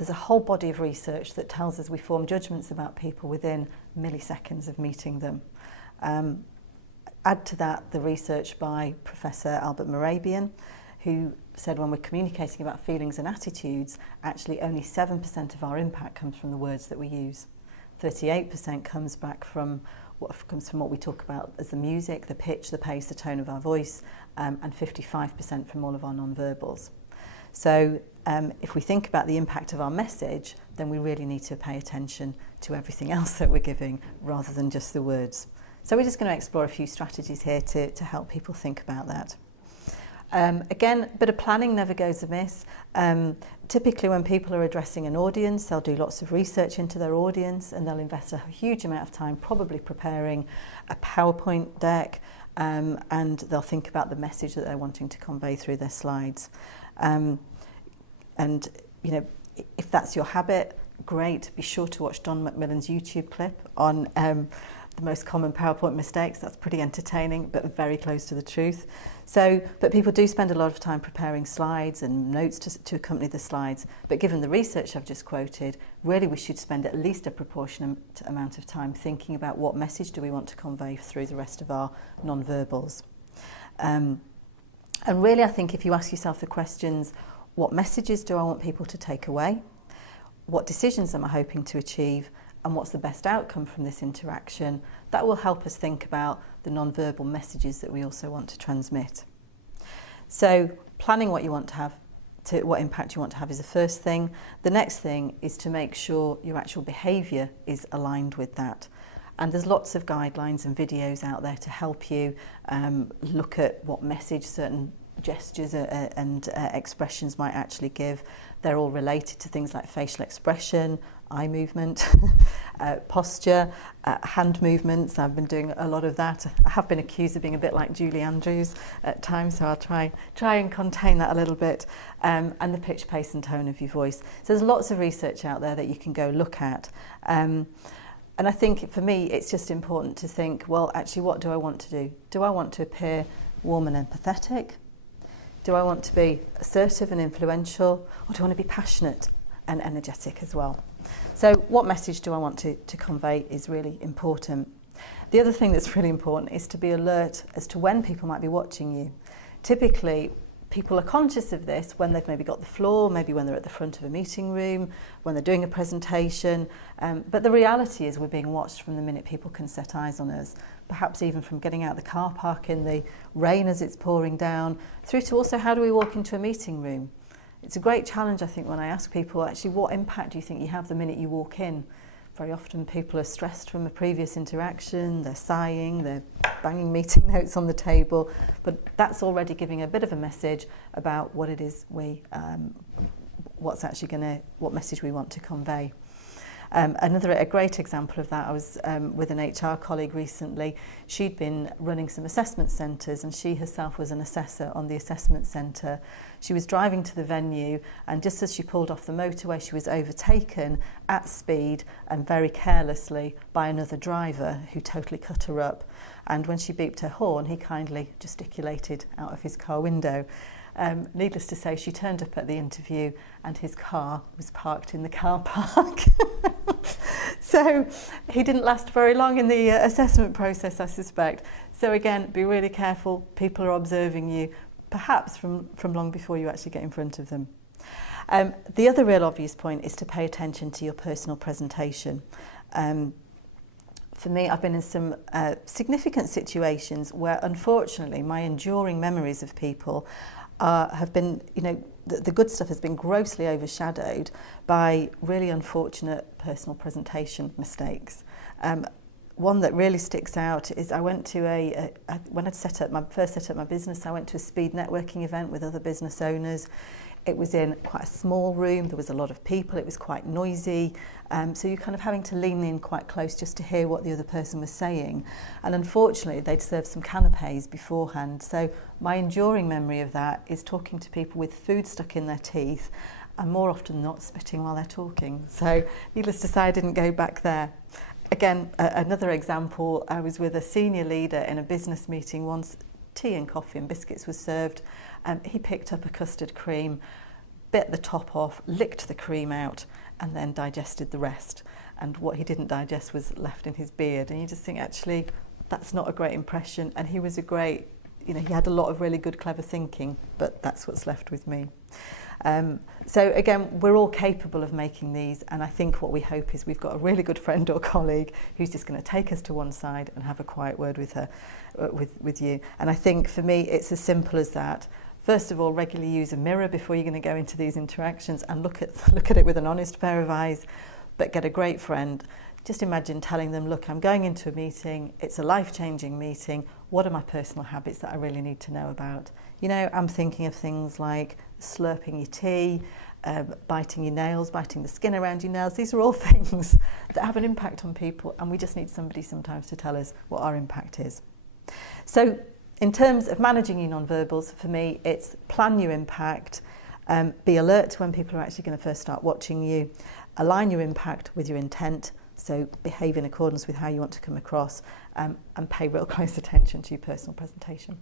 there's a whole body of research that tells us we form judgments about people within milliseconds of meeting them. Add to that the research by Professor Albert Morabian, who said when we're communicating about feelings and attitudes, actually only 7% of our impact comes from the words that we use. 38% comes from what we talk about as the music, the pitch, the pace, the tone of our voice, and 55% from all of our non-verbals. So if we think about the impact of our message, then we really need to pay attention to everything else that we're giving rather than just the words. So we're just going to explore a few strategies here to help people think about that. Again, a bit of planning never goes amiss. Typically when people are addressing an audience, they'll do lots of research into their audience and they'll invest a huge amount of time probably preparing a PowerPoint deck, and they'll think about the message that they're wanting to convey through their slides. And you know, if that's your habit, great. Be sure to watch Don McMillan's YouTube clip on the most common PowerPoint mistakes. That's pretty entertaining, but very close to the truth. So, but people do spend a lot of time preparing slides and notes to accompany the slides. But given the research I've just quoted, really we should spend at least a proportionate amount of time thinking about what message do we want to convey through the rest of our non-verbals. And really, I think if you ask yourself the questions, what messages do I want people to take away? What decisions am I hoping to achieve? And what's the best outcome from this interaction? That will help us think about the non-verbal messages that we also want to transmit. So planning what you want to have, what impact you want to have is the first thing. The next thing is to make sure your actual behaviour is aligned with that. And there's lots of guidelines and videos out there to help you look at what message certain gestures and expressions might actually give. They're all related to things like facial expression, eye movement, posture, hand movements. I've been doing a lot of that. I have been accused of being a bit like Julie Andrews at times, so I'll try and contain that a little bit. And the pitch, pace and tone of your voice. So there's lots of research out there that you can go look at. And I think for me, it's just important to think, well, actually, what do I want to do? Do I want to appear warm and empathetic? Do I want to be assertive and influential? Or do I want to be passionate and energetic as well? So what message do I want to convey is really important. The other thing that's really important is to be alert as to when people might be watching you. Typically, people are conscious of this when they've maybe got the floor, maybe when they're at the front of a meeting room, when they're doing a presentation. But the reality is we're being watched from the minute people can set eyes on us, perhaps even from getting out of the car park in the rain as it's pouring down, through to also how do we walk into a meeting room. It's a great challenge, I think, when I ask people, actually, what impact do you think you have the minute you walk in? Very often people are stressed from a previous interaction, they're sighing, they're banging meeting notes on the table, but that's already giving a bit of a message about what it is what message we want to convey. A great example of that, I was with an HR colleague recently. She'd been running some assessment centres and she herself was an assessor on the assessment centre. She was driving to the venue and just as she pulled off the motorway, she was overtaken at speed and very carelessly by another driver who totally cut her up. And when she beeped her horn, he kindly gesticulated out of his car window. Needless to say, she turned up at the interview and his car was parked in the car park. So he didn't last very long in the assessment process, I suspect. So again, be really careful. People are observing you, perhaps from long before you actually get in front of them. The other real obvious point is to pay attention to your personal presentation. For me, I've been in some significant situations where, unfortunately, my enduring memories of people have been, the good stuff has been grossly overshadowed by really unfortunate personal presentation mistakes. One that really sticks out is I went to when I'd first set up my business, I went to a speed networking event with other business owners. It was in quite a small room, there was a lot of people, it was quite noisy, so you're kind of having to lean in quite close just to hear what the other person was saying. And unfortunately, they'd served some canapes beforehand, so my enduring memory of that is talking to people with food stuck in their teeth and more often than not spitting while they're talking. So needless to say, I didn't go back there. Again, another example, I was with a senior leader in a business meeting once. Tea and coffee and biscuits was served. He picked up a custard cream, bit the top off, licked the cream out, and then digested the rest. And what he didn't digest was left in his beard. And you just think, actually, that's not a great impression. And he was a great, he had a lot of really good, clever thinking, but that's what's left with me. So again, we're all capable of making these, and I think what we hope is we've got a really good friend or colleague who's just going to take us to one side and have a quiet word with her, with you. And I think for me, it's as simple as that. First of all, regularly use a mirror before you're going to go into these interactions and look at it with an honest pair of eyes. But get a great friend. Just imagine telling them, look, I'm going into a meeting, it's a life-changing meeting, what are my personal habits that I really need to know about? I'm thinking of things like slurping your tea, biting your nails, biting the skin around your nails. These are all things that have an impact on people, and we just need somebody sometimes to tell us what our impact is. So in terms of managing your non-verbals, for me, it's plan your impact, be alert when people are actually going to first start watching you, align your impact with your intent, so behave in accordance with how you want to come across, and pay real close attention to your personal presentation.